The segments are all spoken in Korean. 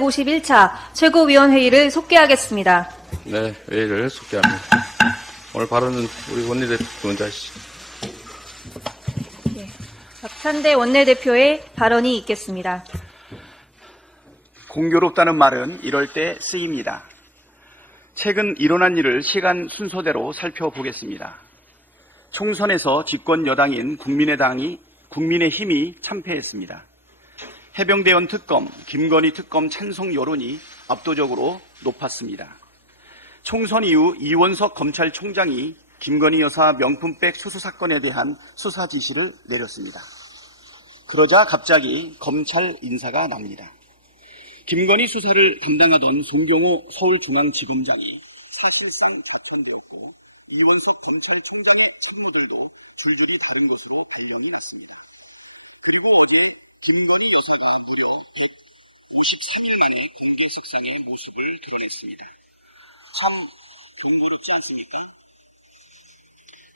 51차 최고위원회의를 속개하겠습니다. 네, 회의를 속개합니다. 오늘 발언은 우리 원내대표 먼저 하시죠. 박찬대 원내대표의 발언이 있겠습니다. 공교롭다는 말은 이럴 때 쓰입니다. 최근 일어난 일을 시간 순서대로 살펴보겠습니다. 총선에서 집권 여당인 국민의힘이 참패했습니다. 해병대원 특검, 김건희 특검 찬성 여론이 압도적으로 높았습니다. 총선 이후 이원석 검찰총장이 김건희 여사 명품백 수수 사건에 대한 수사 지시를 내렸습니다. 그러자 갑자기 검찰 인사가 납니다. 김건희 수사를 담당하던 송경호 서울중앙지검장이 사실상 결천되었고 이원석 검찰총장의 참모들도 줄줄이 다른 것으로 발령이 났습니다. 그리고 어제 김건희 여사가 무려 53일 만에 공개 석상의 모습을 드러냈습니다. 참 경고롭지 않습니까?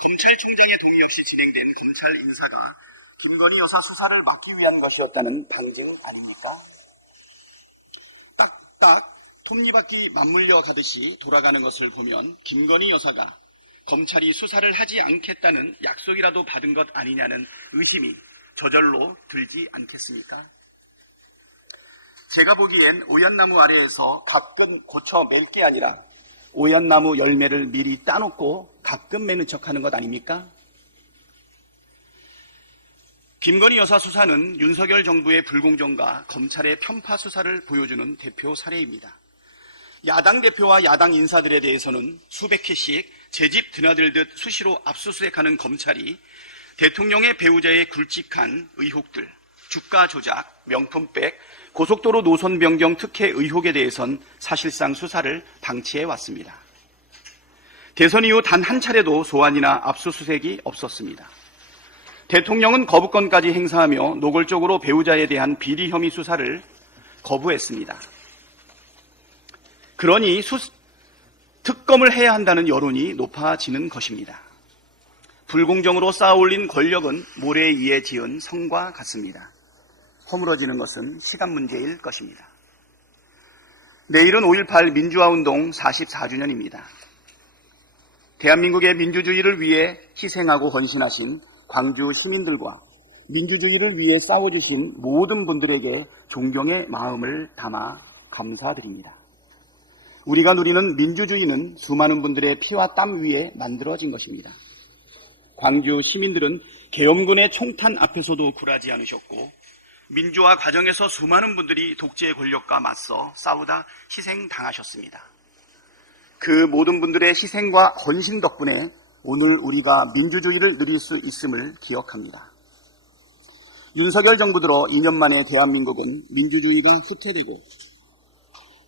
검찰총장의 동의 없이 진행된 검찰 인사가 김건희 여사 수사를 막기 위한 것이었다는 방증 아닙니까? 딱딱 톱니바퀴 맞물려 가듯이 돌아가는 것을 보면 김건희 여사가 검찰이 수사를 하지 않겠다는 약속이라도 받은 것 아니냐는 의심이 저절로 들지 않겠습니까? 제가 보기엔 오얏나무 아래에서 가끔 고쳐 맬 게 아니라 오얏나무 열매를 미리 따놓고 가끔 매는 척하는 것 아닙니까? 김건희 여사 수사는 윤석열 정부의 불공정과 검찰의 편파 수사를 보여주는 대표 사례입니다. 야당 대표와 야당 인사들에 대해서는 수백 회씩 제집 드나들듯 수시로 압수수색하는 검찰이 대통령의 배우자의 굵직한 의혹들, 주가 조작, 명품백, 고속도로 노선 변경 특혜 의혹에 대해선 사실상 수사를 방치해 왔습니다. 대선 이후 단 한 차례도 소환이나 압수수색이 없었습니다. 대통령은 거부권까지 행사하며 노골적으로 배우자에 대한 비리 혐의 수사를 거부했습니다. 그러니 특검을 해야 한다는 여론이 높아지는 것입니다. 불공정으로 쌓아올린 권력은 모래 위에 지은 성과 같습니다. 허물어지는 것은 시간 문제일 것입니다. 내일은 5.18 민주화운동 44주년입니다. 대한민국의 민주주의를 위해 희생하고 헌신하신 광주 시민들과 민주주의를 위해 싸워주신 모든 분들에게 존경의 마음을 담아 감사드립니다. 우리가 누리는 민주주의는 수많은 분들의 피와 땀 위에 만들어진 것입니다. 광주 시민들은 계엄군의 총탄 앞에서도 굴하지 않으셨고 민주화 과정에서 수많은 분들이 독재의 권력과 맞서 싸우다 희생당하셨습니다. 그 모든 분들의 희생과 헌신 덕분에 오늘 우리가 민주주의를 누릴 수 있음을 기억합니다. 윤석열 정부 들어 2년 만에 대한민국은 민주주의가 후퇴되고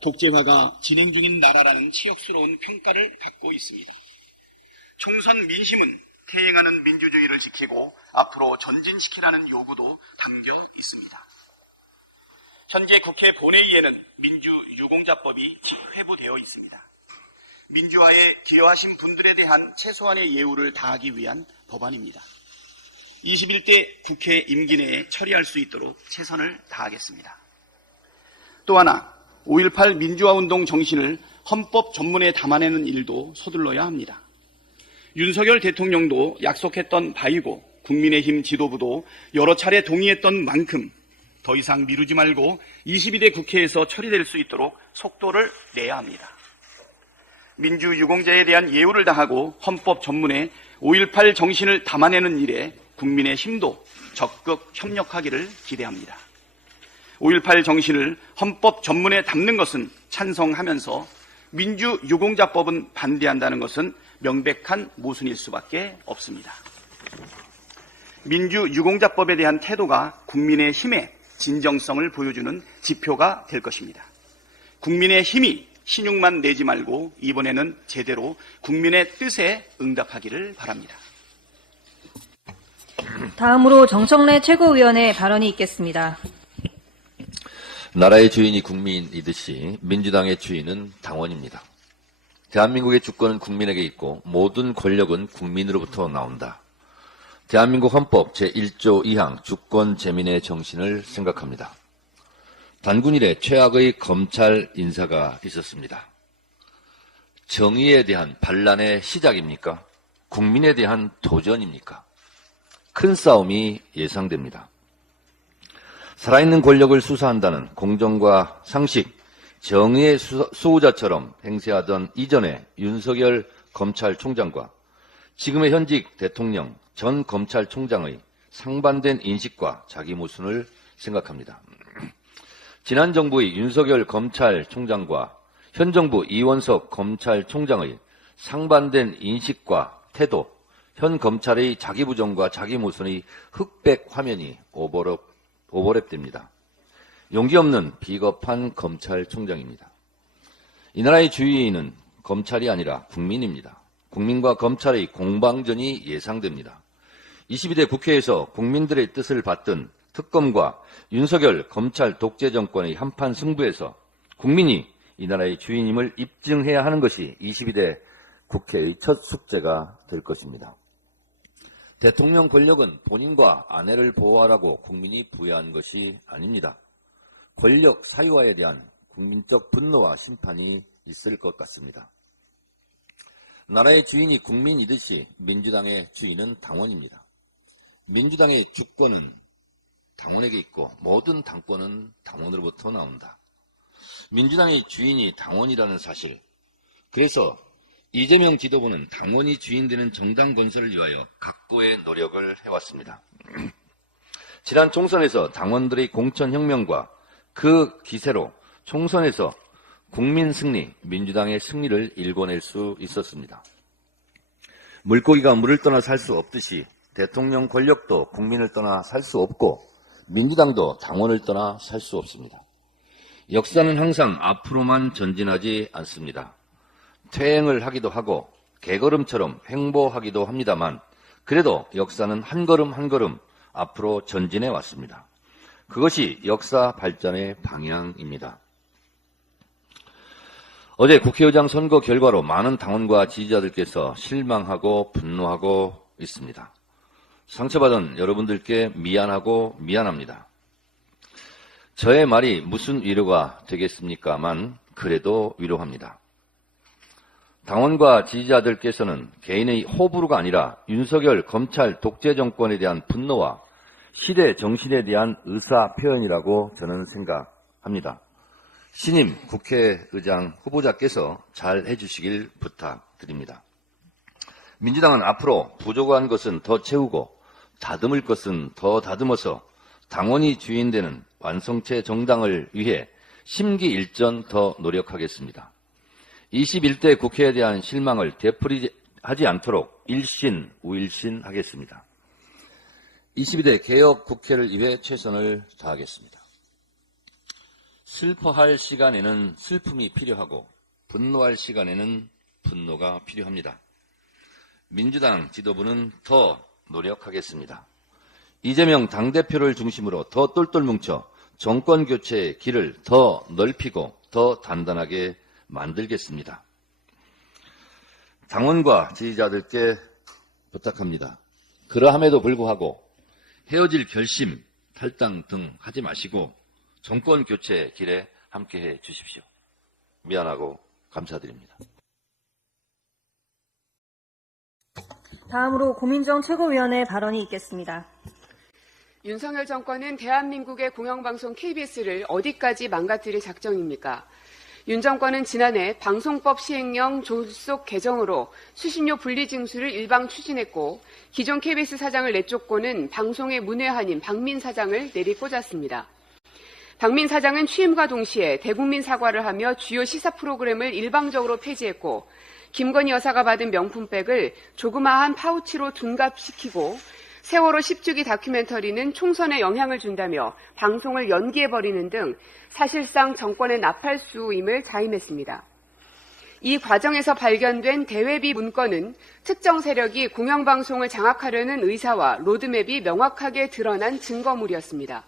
독재화가 진행 중인 나라라는 치욕스러운 평가를 받고 있습니다. 총선 민심은 퇴행하는 민주주의를 지키고 앞으로 전진시키라는 요구도 담겨 있습니다. 현재 국회 본회의에는 민주유공자법이 회부되어 있습니다. 민주화에 기여하신 분들에 대한 최소한의 예우를 다하기 위한 법안입니다. 21대 국회 임기 내에 처리할 수 있도록 최선을 다하겠습니다. 또 하나, 5.18 민주화운동 정신을 헌법 전문에 담아내는 일도 서둘러야 합니다. 윤석열 대통령도 약속했던 바이고 국민의힘 지도부도 여러 차례 동의했던 만큼 더 이상 미루지 말고 22대 국회에서 처리될 수 있도록 속도를 내야 합니다. 민주유공자에 대한 예우를 다하고 헌법 전문에 5.18 정신을 담아내는 일에 국민의 힘도 적극 협력하기를 기대합니다. 5.18 정신을 헌법 전문에 담는 것은 찬성하면서 민주유공자법은 반대한다는 것은 명백한 모순일 수밖에 없습니다. 민주유공자법에 대한 태도가 국민의 힘의 진정성을 보여주는 지표가 될 것입니다. 국민의 힘이 신용만 내지 말고 이번에는 제대로 국민의 뜻에 응답하기를 바랍니다. 다음으로 정청래 최고위원의 발언이 있겠습니다. 나라의 주인이 국민이듯이 민주당의 주인은 당원입니다. 대한민국의 주권은 국민에게 있고 모든 권력은 국민으로부터 나온다. 대한민국 헌법 제1조 2항 주권 재민의 정신을 생각합니다. 단군 이래 최악의 검찰 인사가 있었습니다. 정의에 대한 반란의 시작입니까? 국민에 대한 도전입니까? 큰 싸움이 예상됩니다. 살아있는 권력을 수사한다는 공정과 상식, 정의의 수호자처럼 행세하던 이전의 윤석열 검찰총장과 지금의 현직 대통령 전 검찰총장의 상반된 인식과 자기 모순을 생각합니다. 지난 정부의 윤석열 검찰총장과 현 정부 이원석 검찰총장의 상반된 인식과 태도, 현 검찰의 자기 부정과 자기 모순의 흑백 화면이 오버랩됩니다. 용기 없는 비겁한 검찰총장입니다. 이 나라의 주인은 검찰이 아니라 국민입니다. 국민과 검찰의 공방전이 예상됩니다. 22대 국회에서 국민들의 뜻을 받든 특검과 윤석열 검찰 독재 정권의 한판 승부에서 국민이 이 나라의 주인임을 입증해야 하는 것이 22대 국회의 첫 숙제가 될 것입니다. 대통령 권력은 본인과 아내를 보호하라고 국민이 부여한 것이 아닙니다. 권력 사유화에 대한 국민적 분노와 심판이 있을 것 같습니다. 나라의 주인이 국민이듯이 민주당의 주인은 당원입니다. 민주당의 주권은 당원에게 있고 모든 당권은 당원으로부터 나온다. 민주당의 주인이 당원이라는 사실, 그래서 이재명 지도부는 당원이 주인되는 정당 건설을 위하여 각고의 노력을 해왔습니다. 지난 총선에서 당원들의 공천혁명과 그 기세로 총선에서 국민 승리, 민주당의 승리를 일궈낼 수 있었습니다. 물고기가 물을 떠나 살 수 없듯이 대통령 권력도 국민을 떠나 살 수 없고 민주당도 당원을 떠나 살 수 없습니다. 역사는 항상 앞으로만 전진하지 않습니다. 퇴행을 하기도 하고 개걸음처럼 횡보하기도 합니다만 그래도 역사는 한 걸음 한 걸음 앞으로 전진해 왔습니다. 그것이 역사 발전의 방향입니다. 어제 국회의장 선거 결과로 많은 당원과 지지자들께서 실망하고 분노하고 있습니다. 상처받은 여러분들께 미안하고 미안합니다. 저의 말이 무슨 위로가 되겠습니까만 그래도 위로합니다. 당원과 지지자들께서는 개인의 호불호가 아니라 윤석열 검찰 독재 정권에 대한 분노와 시대 정신에 대한 의사 표현이라고 저는 생각합니다. 신임 국회의장 후보자께서 잘 해주시길 부탁드립니다. 민주당은 앞으로 부족한 것은 더 채우고 다듬을 것은 더 다듬어서 당원이 주인되는 완성체 정당을 위해 심기일전 더 노력하겠습니다. 21대 국회에 대한 실망을 되풀이하지 않도록 일신, 우일신 하겠습니다. 22대 개혁 국회를 위해 최선을 다하겠습니다. 슬퍼할 시간에는 슬픔이 필요하고 분노할 시간에는 분노가 필요합니다. 민주당 지도부는 더 노력하겠습니다. 이재명 당대표를 중심으로 더 똘똘 뭉쳐 정권 교체의 길을 더 넓히고 더 단단하게 만들겠습니다. 당원과 지지자들께 부탁합니다. 그러함에도 불구하고 헤어질 결심, 탈당 등 하지 마시고 정권 교체 길에 함께해 주십시오. 미안하고 감사드립니다. 다음으로 고민정 최고위원의 발언이 있겠습니다. 윤석열 정권은 대한민국의 공영방송 KBS를 어디까지 망가뜨릴 작정입니까? 윤 정권은 지난해 방송법 시행령 졸속 개정으로 수신료 분리 징수를 일방 추진했고 기존 KBS 사장을 내쫓고는 방송의 문외한인 박민 사장을 내리꽂았습니다. 박민 사장은 취임과 동시에 대국민 사과를 하며 주요 시사 프로그램을 일방적으로 폐지했고 김건희 여사가 받은 명품백을 조그마한 파우치로 둔갑시키고 세월호 10주기 다큐멘터리는 총선에 영향을 준다며 방송을 연기해버리는 등 사실상 정권의 나팔수임을 자임했습니다. 이 과정에서 발견된 대외비 문건은 특정 세력이 공영방송을 장악하려는 의사와 로드맵이 명확하게 드러난 증거물이었습니다.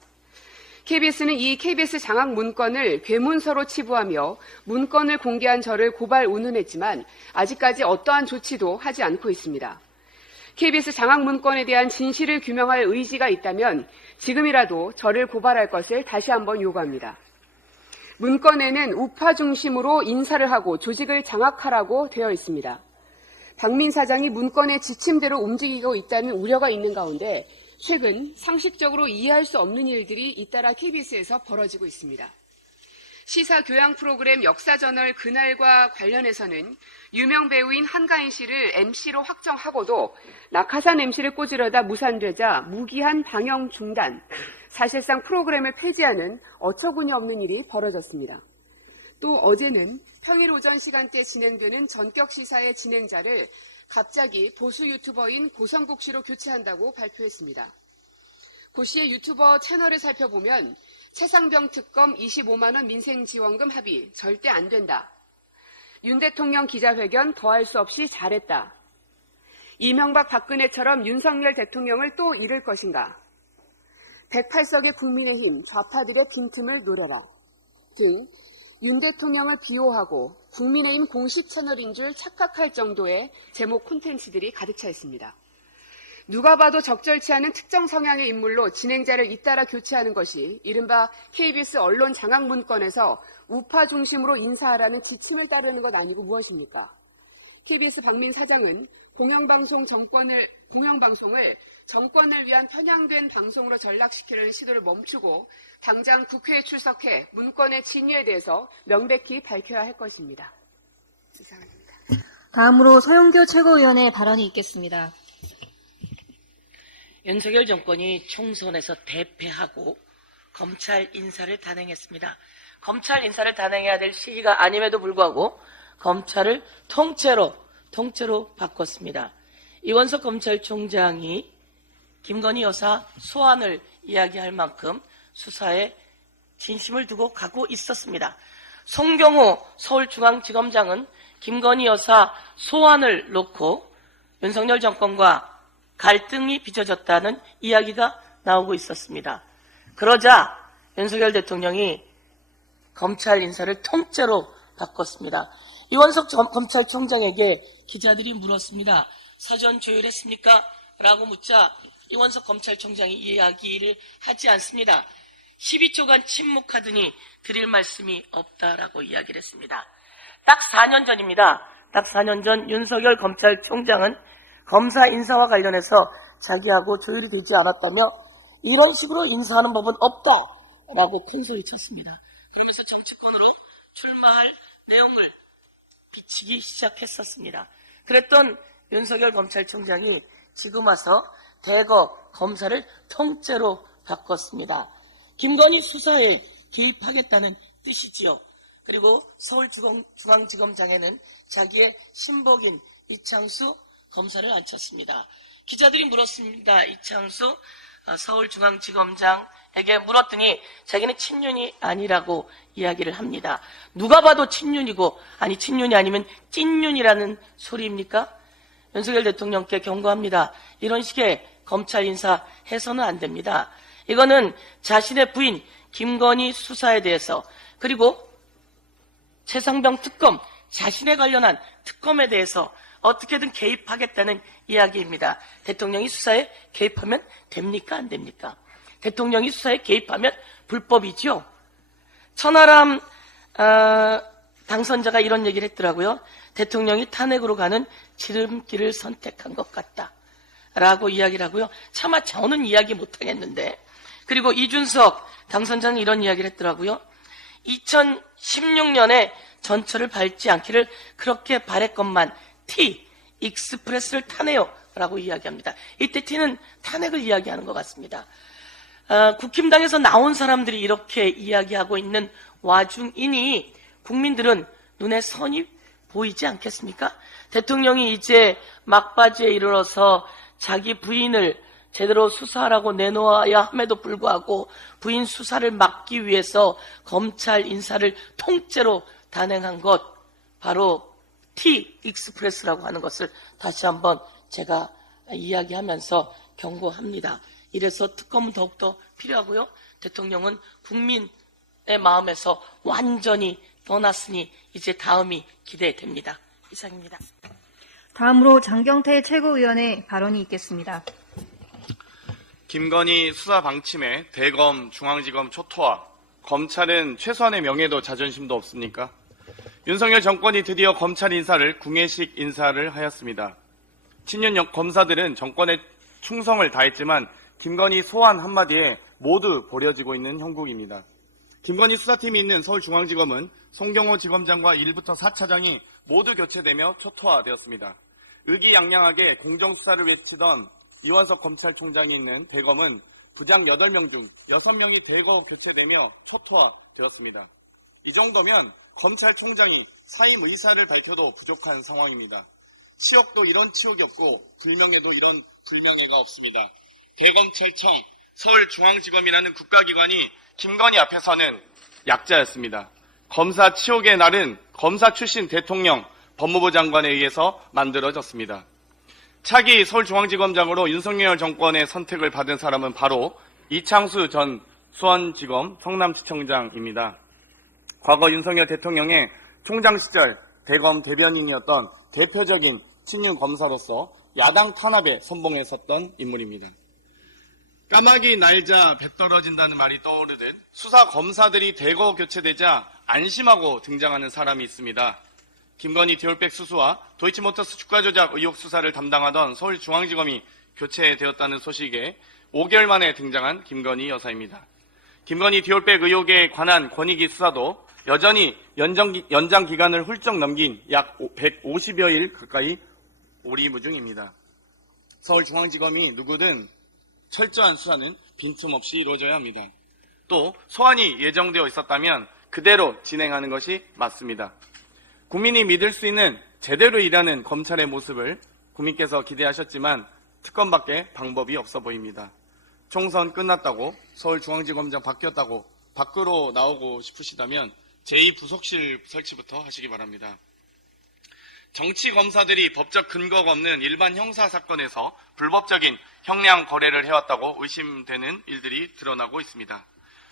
KBS는 이 KBS 장악 문건을 괴문서로 치부하며 문건을 공개한 저를 고발 운운했지만 아직까지 어떠한 조치도 하지 않고 있습니다. KBS 장악 문건에 대한 진실을 규명할 의지가 있다면 지금이라도 저를 고발할 것을 다시 한번 요구합니다. 문건에는 우파 중심으로 인사를 하고 조직을 장악하라고 되어 있습니다. 박민 사장이 문건의 지침대로 움직이고 있다는 우려가 있는 가운데 최근 상식적으로 이해할 수 없는 일들이 잇따라 KBS에서 벌어지고 있습니다. 시사 교양 프로그램 역사저널 그날과 관련해서는 유명 배우인 한가인 씨를 MC로 확정하고도 낙하산 MC를 꽂으려다 무산되자 무기한 방영 중단, 사실상 프로그램을 폐지하는 어처구니 없는 일이 벌어졌습니다. 또 어제는 평일 오전 시간대 진행되는 전격 시사의 진행자를 갑자기 보수 유튜버인 고성국 씨로 교체한다고 발표했습니다. 고 씨의 유튜버 채널을 살펴보면 최상병 특검 25만 원 민생지원금 합의 절대 안 된다. 윤 대통령 기자회견 더할 수 없이 잘했다. 이명박 박근혜처럼 윤석열 대통령을 또 잃을 것인가. 108석의 국민의힘 좌파들의 빈틈을 노려라 등 윤 대통령을 비호하고 국민의힘 공식 채널인 줄 착각할 정도의 제목 콘텐츠들이 가득 차 있습니다. 누가 봐도 적절치 않은 특정 성향의 인물로 진행자를 잇따라 교체하는 것이 이른바 KBS 언론 장악 문건에서 우파 중심으로 인사하라는 지침을 따르는 것 아니고 무엇입니까? KBS 박민 사장은 공영방송을 정권을 위한 편향된 방송으로 전락시키려는 시도를 멈추고 당장 국회에 출석해 문건의 진위에 대해서 명백히 밝혀야 할 것입니다. 이상입니다. 다음으로 서영교 최고위원의 발언이 있겠습니다. 윤석열 정권이 총선에서 대패하고 검찰 인사를 단행했습니다. 검찰 인사를 단행해야 될 시기가 아님에도 불구하고 검찰을 통째로 바꿨습니다. 이원석 검찰총장이 김건희 여사 소환을 이야기할 만큼 수사에 진심을 두고 가고 있었습니다. 송경호 서울중앙지검장은 김건희 여사 소환을 놓고 윤석열 정권과 갈등이 빚어졌다는 이야기가 나오고 있었습니다. 그러자 윤석열 대통령이 검찰 인사를 통째로 바꿨습니다. 이원석 검찰총장에게 기자들이 물었습니다. 사전 조율했습니까? 라고 묻자 이원석 검찰총장이 이야기를 하지 않습니다. 12초간 침묵하더니 드릴 말씀이 없다라고 이야기를 했습니다. 딱 4년 전입니다. 딱 4년 전 윤석열 검찰총장은 검사 인사와 관련해서 자기하고 조율이 되지 않았다며 이런 식으로 인사하는 법은 없다라고 큰소리 쳤습니다. 그러면서 정치권으로 출마할 내용을 비치기 시작했었습니다. 그랬던 윤석열 검찰총장이 지금 와서 대거 검사를 통째로 바꿨습니다. 김건희 수사에 개입하겠다는 뜻이지요. 그리고 서울중앙지검장에는 자기의 신복인 이창수 검사를 앉혔습니다. 기자들이 물었습니다. 이창수 서울중앙지검장에게 물었더니 자기는 친윤이 아니라고 이야기를 합니다. 누가 봐도 친윤이고 아니 친윤이 아니면 찐윤이라는 소리입니까? 윤석열 대통령께 경고합니다. 이런 식의 검찰 인사 해서는 안 됩니다. 이거는 자신의 부인 김건희 수사에 대해서 그리고 최상병 특검 자신에 관련한 특검에 대해서 어떻게든 개입하겠다는 이야기입니다. 대통령이 수사에 개입하면 됩니까? 안 됩니까? 대통령이 수사에 개입하면 불법이죠. 천하람 당선자가 이런 얘기를 했더라고요. 대통령이 탄핵으로 가는 지름길을 선택한 것 같다 라고 이야기를 하고요. 차마 저는 이야기 못하겠는데 그리고 이준석 당선자는 이런 이야기를 했더라고요. 2016년에 전철을 밟지 않기를 그렇게 바랬건만 T, 익스프레스를 타네요 라고 이야기합니다. 이때 T는 탄핵을 이야기하는 것 같습니다. 국힘당에서 나온 사람들이 이렇게 이야기하고 있는 와중이니 국민들은 눈에 선이 보이지 않겠습니까? 대통령이 이제 막바지에 이르러서 자기 부인을 제대로 수사하라고 내놓아야 함에도 불구하고 부인 수사를 막기 위해서 검찰 인사를 통째로 단행한 것 바로 T 익스프레스라고 하는 것을 다시 한번 제가 이야기하면서 경고합니다. 이래서 특검은 더욱더 필요하고요. 대통령은 국민의 마음에서 완전히 떠났으니 이제 다음이 기대됩니다. 이상입니다. 다음으로 장경태 최고위원의 발언이 있겠습니다. 김건희 수사 방침에 대검 중앙지검 초토화 검찰은 최소한의 명예도 자존심도 없습니까? 윤석열 정권이 드디어 검찰 인사를 궁예식 인사를 하였습니다. 친윤 검사들은 정권에 충성을 다했지만 김건희 소환 한마디에 모두 버려지고 있는 형국입니다. 김건희 수사팀이 있는 서울중앙지검은 송경호 지검장과 1부터 4차장이 모두 교체되며 초토화되었습니다. 의기양양하게 공정수사를 외치던 이원석 검찰총장이 있는 대검은 부장 8명 중 6명이 대거 교체되며 초토화되었습니다. 이 정도면 검찰총장이 사임 의사를 밝혀도 부족한 상황입니다. 치욕도 이런 치욕이 없고 불명예도 이런 불명예가 없습니다. 대검찰청, 서울중앙지검이라는 국가기관이 김건희 앞에서는 약자였습니다. 검사 치욕의 날은 검사 출신 대통령, 법무부 장관에 의해서 만들어졌습니다. 차기 서울중앙지검장으로 윤석열 정권의 선택을 받은 사람은 바로 이창수 전 수원지검 성남지청장입니다. 과거 윤석열 대통령의 총장 시절 대검 대변인이었던 대표적인 친윤 검사로서 야당 탄압에 선봉했었던 인물입니다. 까마귀 날자 배 떨어진다는 말이 떠오르듯 수사 검사들이 대거 교체되자 안심하고 등장하는 사람이 있습니다. 김건희 디올백 수수와 도이치모터스 주가 조작 의혹 수사를 담당하던 서울중앙지검이 교체되었다는 소식에 5개월 만에 등장한 김건희 여사입니다. 김건희 디올백 의혹에 관한 권익위 수사도 여전히 연장 기간을 훌쩍 넘긴 약 150여일 가까이 오리무중입니다. 서울중앙지검이 누구든 철저한 수사는 빈틈없이 이루어져야 합니다. 또 소환이 예정되어 있었다면 그대로 진행하는 것이 맞습니다. 국민이 믿을 수 있는 제대로 일하는 검찰의 모습을 국민께서 기대하셨지만 특검밖에 방법이 없어 보입니다. 총선 끝났다고 서울중앙지검장 바뀌었다고 밖으로 나오고 싶으시다면 제2부속실 설치부터 하시기 바랍니다. 정치 검사들이 법적 근거가 없는 일반 형사 사건에서 불법적인 형량 거래를 해왔다고 의심되는 일들이 드러나고 있습니다.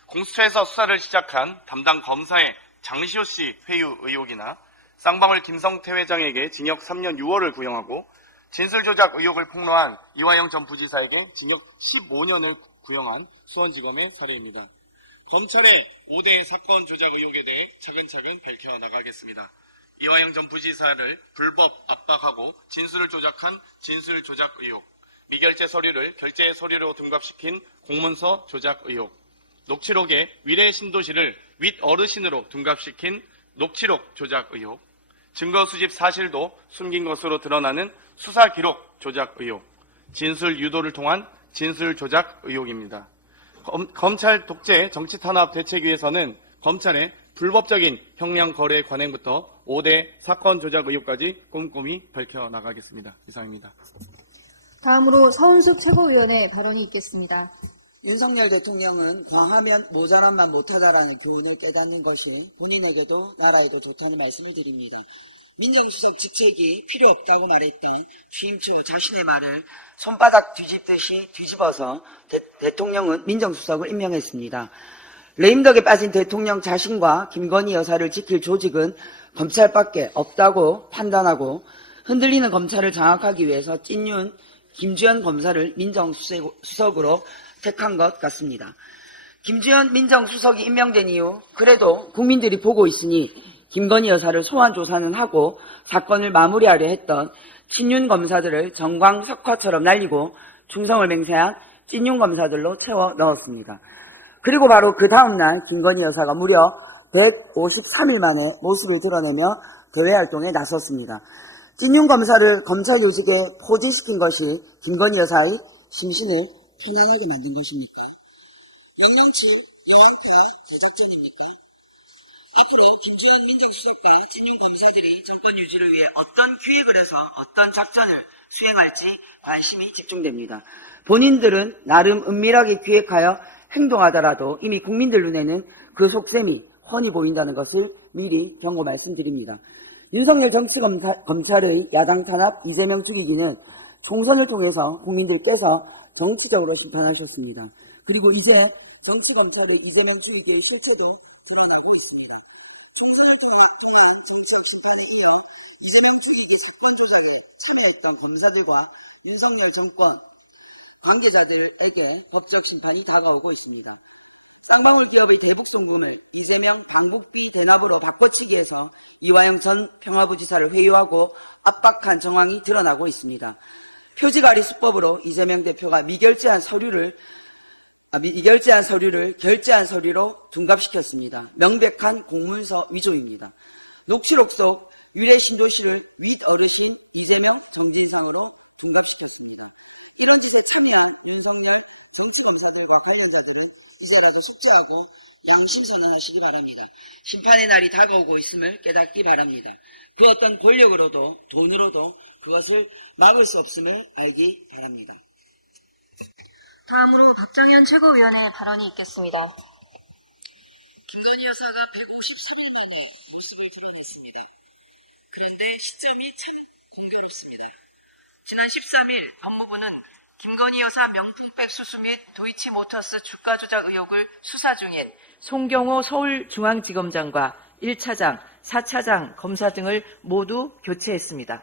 공수처에서 수사를 시작한 담당 검사의 장시호 씨 회유 의혹이나 쌍방울 김성태 회장에게 징역 3년 6월을 구형하고 진술 조작 의혹을 폭로한 이화영 전 부지사에게 징역 15년을 구형한 수원지검의 사례입니다. 검찰의 5대 사건 조작 의혹에 대해 차근차근 밝혀나가겠습니다. 이화영 전 부지사를 불법 압박하고 진술을 조작한 진술 조작 의혹, 미결제 서류를 결제 서류로 등갑시킨 공문서 조작 의혹, 녹취록에 위례 신도시를 윗 어르신으로 등갑시킨 녹취록 조작 의혹, 증거 수집 사실도 숨긴 것으로 드러나는 수사 기록 조작 의혹, 진술 유도를 통한 진술 조작 의혹입니다. 검찰 독재 정치 탄압 대책위에서는 검찰의 불법적인 형량 거래 관행부터 5대 사건 조작 의혹까지 꼼꼼히 밝혀나가겠습니다. 이상입니다. 다음으로 서은숙 최고위원의 발언이 있겠습니다. 윤석열 대통령은 광하면 모자란만 못하다라는 교훈을 깨닫는 것이 본인에게도 나라에도 좋다는 말씀을 드립니다. 민정수석 직책이 필요 없다고 말했던 취임 초 자신의 말을 손바닥 뒤집듯이 뒤집어서 대통령은 민정수석을 임명했습니다. 레임덕에 빠진 대통령 자신과 김건희 여사를 지킬 조직은 검찰밖에 없다고 판단하고 흔들리는 검찰을 장악하기 위해서 찐윤 김주현 검사를 민정수석으로 택한 것 같습니다. 김주현 민정수석이 임명된 이후 그래도 국민들이 보고 있으니 김건희 여사를 소환 조사는 하고 사건을 마무리하려 했던 친윤 검사들을 정광석화처럼 날리고 충성을 맹세한 찐윤 검사들로 채워 넣었습니다. 그리고 바로 그 다음날 김건희 여사가 무려 153일 만에 모습을 드러내며 대외활동에 나섰습니다. 찐윤 검사를 검찰 요직에 포진시킨 것이 김건희 여사의 심신을 편안하게 만든 것입니까? 영랑치 여왕폐하 작전입니까? 앞으로 김주현 민정수석과 친윤 검사들이 정권 유지를 위해 어떤 기획을 해서 어떤 작전을 수행할지 관심이 집중됩니다. 본인들은 나름 은밀하게 기획하여 행동하더라도 이미 국민들 눈에는 그 속셈이 훤히 보인다는 것을 미리 경고 말씀드립니다. 윤석열 정치검찰의 야당 탄압 이재명 죽이기는 총선을 통해서 국민들께서 정치적으로 심판하셨습니다. 그리고 이제 정치검찰의 이재명 죽이기의 실체도 드러나고 있습니다. 총선을 통한 정책 심판에 이어 이재명 죽이기 사건 조작에 참여했던 검사들과 윤석열 정권 관계자들에게 법적 심판이 다가오고 있습니다. 쌍방울 기업의 대북 송금을 이재명 강북비 대납으로 바꿔치기 해서 이화영 전 통화부지사를 회유하고 압박한 정황이 드러나고 있습니다. 표주발의 수법으로 이재명 대표가 미결제한 서류를 결제한 서류로 둔갑시켰습니다. 명백한 공문서 위조입니다. 녹취록 속 일의 시도시를 윗 어르신 이재명 정진상으로 둔갑시켰습니다. 이런 짓에 참여한 윤석열 정치검사들과 관련자들은 이제라도 숙제하고 양심 선언하시기 바랍니다. 심판의 날이 다가오고 있음을 깨닫기 바랍니다. 그 어떤 권력으로도 돈으로도 그것을 막을 수 없음을 알기 바랍니다. 다음으로 박정현 최고위원의 발언이 있겠습니다. 김건희 여사가 153일 전에 입성을 불어냈습니다. 그런데 시점이 참 공교롭습니다. 지난 13일 법무부는 김건희 여사 명품백 수수 및 도이치모터스 주가 조작 의혹을 수사 중인 송경호 서울중앙지검장과 1차장, 4차장 검사 등을 모두 교체했습니다.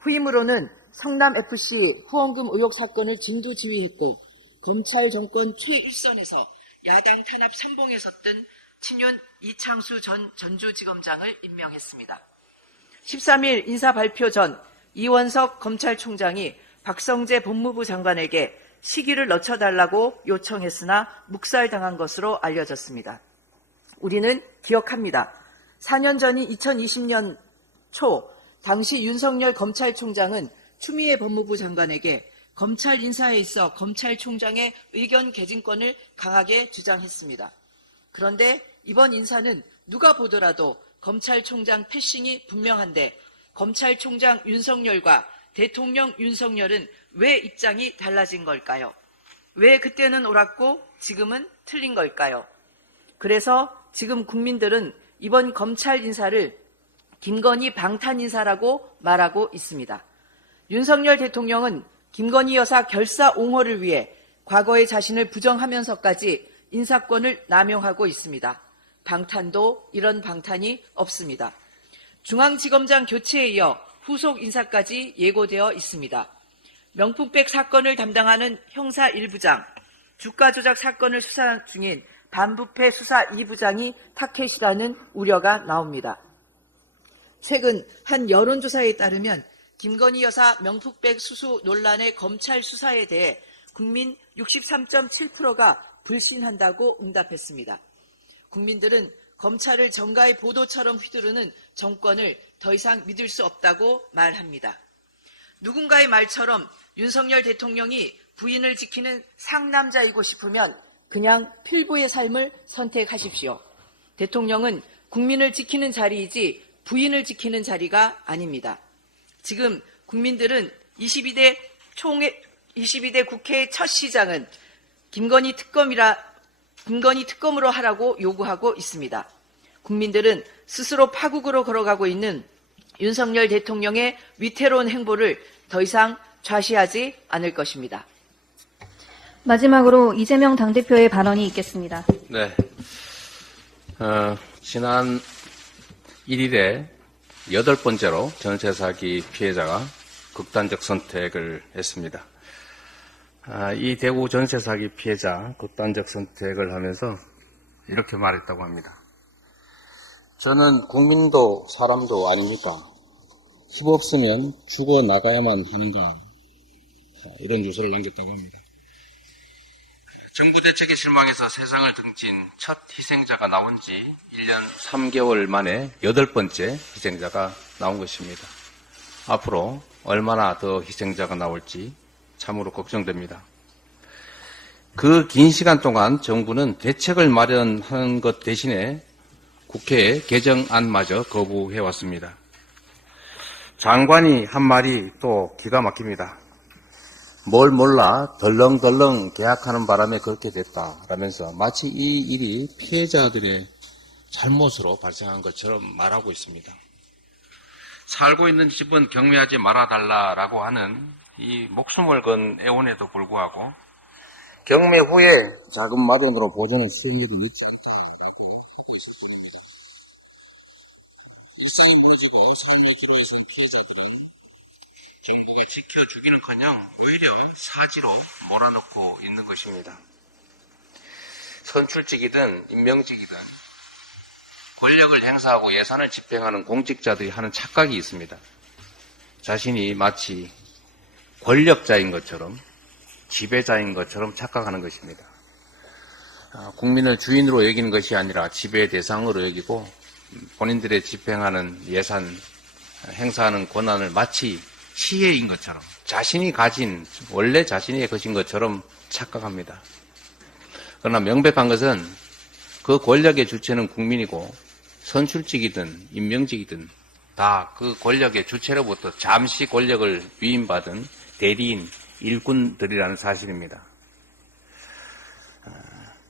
후임으로는 성남FC 후원금 의혹 사건을 진두지휘했고 검찰 정권 최일선에서 야당 탄압 선봉에 섰던 친윤 이창수 전 전주지검장을 임명했습니다. 13일 인사 발표 전 이원석 검찰총장이 박성재 법무부 장관에게 시기를 늦춰달라고 요청했으나 묵살당한 것으로 알려졌습니다. 우리는 기억합니다. 4년 전인 2020년 초 당시 윤석열 검찰총장은 추미애 법무부 장관에게 검찰 인사에 있어 검찰총장의 의견 개진권을 강하게 주장했습니다. 그런데 이번 인사는 누가 보더라도 검찰총장 패싱이 분명한데 검찰총장 윤석열과 대통령 윤석열은 왜 입장이 달라진 걸까요? 왜 그때는 옳았고 지금은 틀린 걸까요? 그래서 지금 국민들은 이번 검찰 인사를 김건희 방탄 인사라고 말하고 있습니다. 윤석열 대통령은 김건희 여사 결사 옹호를 위해 과거의 자신을 부정하면서까지 인사권을 남용하고 있습니다. 방탄도 이런 방탄이 없습니다. 중앙지검장 교체에 이어 후속 인사까지 예고되어 있습니다. 명품백 사건을 담당하는 형사 1부장, 주가 조작 사건을 수사 중인 반부패 수사 2부장이 타켓이라는 우려가 나옵니다. 최근 한 여론조사에 따르면 김건희 여사 명품백 수수 논란의 검찰 수사에 대해 국민 63.7%가 불신한다고 응답했습니다. 국민들은 검찰을 정가의 보도처럼 휘두르는 정권을 더 이상 믿을 수 없다고 말합니다. 누군가의 말처럼 윤석열 대통령이 부인을 지키는 상남자이고 싶으면 그냥 필부의 삶을 선택하십시오. 대통령은 국민을 지키는 자리이지 부인을 지키는 자리가 아닙니다. 지금 국민들은 22대 국회의 첫 시장은 김건희 특검으로 하라고 요구하고 있습니다. 국민들은 스스로 파국으로 걸어가고 있는 윤석열 대통령의 위태로운 행보를 더 이상 좌시하지 않을 것입니다. 마지막으로 이재명 당대표의 발언이 있겠습니다. 네. 지난 1일에 8번째로 전세 사기 피해자가 극단적 선택을 했습니다. 이 대구 전세 사기 피해자 극단적 선택을 하면서 이렇게 말했다고 합니다. 저는 국민도 사람도 아닙니까? 힘없으면 죽어나가야만 하는가? 이런 유서를 남겼다고 합니다. 정부 대책에 실망해서 세상을 등진 첫 희생자가 나온 지 1년 3개월 만에 8번째 희생자가 나온 것입니다. 앞으로 얼마나 더 희생자가 나올지 참으로 걱정됩니다. 그 긴 시간 동안 정부는 대책을 마련하는 것 대신에 국회에 개정안마저 거부해왔습니다. 장관이 한 말이 또 기가 막힙니다. 뭘 몰라 덜렁덜렁 계약하는 바람에 그렇게 됐다라면서 마치 이 일이 피해자들의 잘못으로 발생한 것처럼 말하고 있습니다. 살고 있는 집은 경매하지 말아달라라고 하는 이 목숨을 건 애원에도 불구하고 경매 후에 자금 마련으로 보전을 수행해도 늦지 않다라고 하고 있을 뿐입니다. 일상이 무너지고 삶의 기로에 선 피해자들은 정부가 지켜주기는커녕 오히려 사지로 몰아넣고 있는 것입니다. 선출직이든 임명직이든 권력을 행사하고 예산을 집행하는 공직자들이 하는 착각이 있습니다. 자신이 마치 권력자인 것처럼 지배자인 것처럼 착각하는 것입니다. 국민을 주인으로 여기는 것이 아니라 지배의 대상으로 여기고 본인들의 집행하는 예산, 행사하는 권한을 마치 시혜인 것처럼 자신이 가진 원래 자신의 것인 것처럼 착각합니다. 그러나 명백한 것은 그 권력의 주체는 국민이고 선출직이든 임명직이든 다 그 권력의 주체로부터 잠시 권력을 위임받은 대리인, 일꾼들이라는 사실입니다.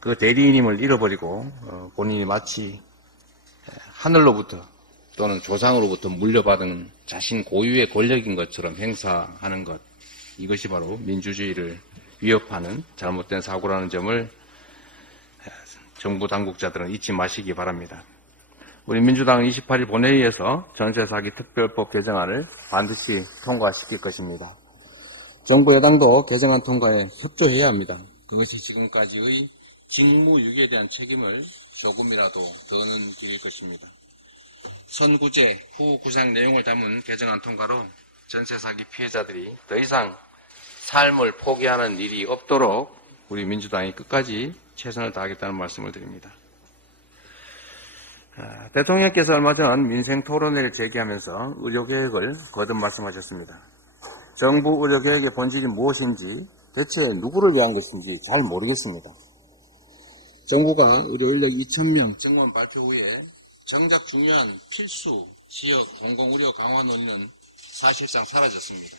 그 대리인임을 잃어버리고 본인이 마치 하늘로부터 또는 조상으로부터 물려받은 자신 고유의 권력인 것처럼 행사하는 것, 이것이 바로 민주주의를 위협하는 잘못된 사고라는 점을 정부 당국자들은 잊지 마시기 바랍니다. 우리 민주당은 28일 본회의에서 전세사기 특별법 개정안을 반드시 통과시킬 것입니다. 정부 여당도 개정안 통과에 협조해야 합니다. 그것이 지금까지의 직무유기에 대한 책임을 조금이라도 더는 기릴 것입니다. 선구제 후 구상 내용을 담은 개정안 통과로 전세사기 피해자들이 더 이상 삶을 포기하는 일이 없도록 우리 민주당이 끝까지 최선을 다하겠다는 말씀을 드립니다. 대통령께서 얼마 전 민생토론회를 제기하면서 의료개혁을 거듭 말씀하셨습니다. 정부 의료개혁의 본질이 무엇인지 대체 누구를 위한 것인지 잘 모르겠습니다. 정부가 의료인력 2,000명 정원 발표 후에 정작 중요한 필수 지역 공공의료 강화 논의는 사실상 사라졌습니다.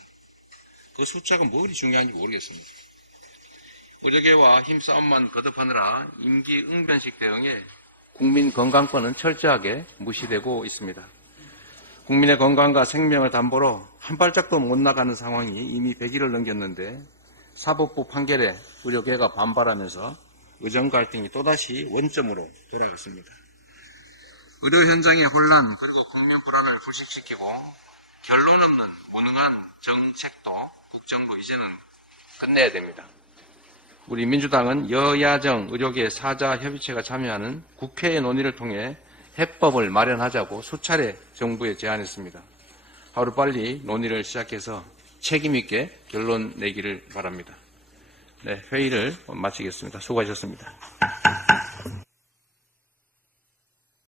그 숫자가 뭐 그리 중요한지 모르겠습니다. 의료계와 힘싸움만 거듭하느라 임기 응변식 대응에 국민 건강권은 철저하게 무시되고 있습니다. 국민의 건강과 생명을 담보로 한 발짝도 못 나가는 상황이 이미 100일을 넘겼는데 사법부 판결에 의료계가 반발하면서 의정 갈등이 또다시 원점으로 돌아갔습니다. 의료 현장의 혼란 그리고 국민 불안을 불식시키고 결론 없는 무능한 정책도 국정도 이제는 끝내야 됩니다. 우리 민주당은 여야정 의료계 사자협의체가 참여하는 국회의 논의를 통해 해법을 마련하자고 수차례 정부에 제안했습니다. 하루빨리 논의를 시작해서 책임있게 결론 내기를 바랍니다. 네, 회의를 마치겠습니다. 수고하셨습니다.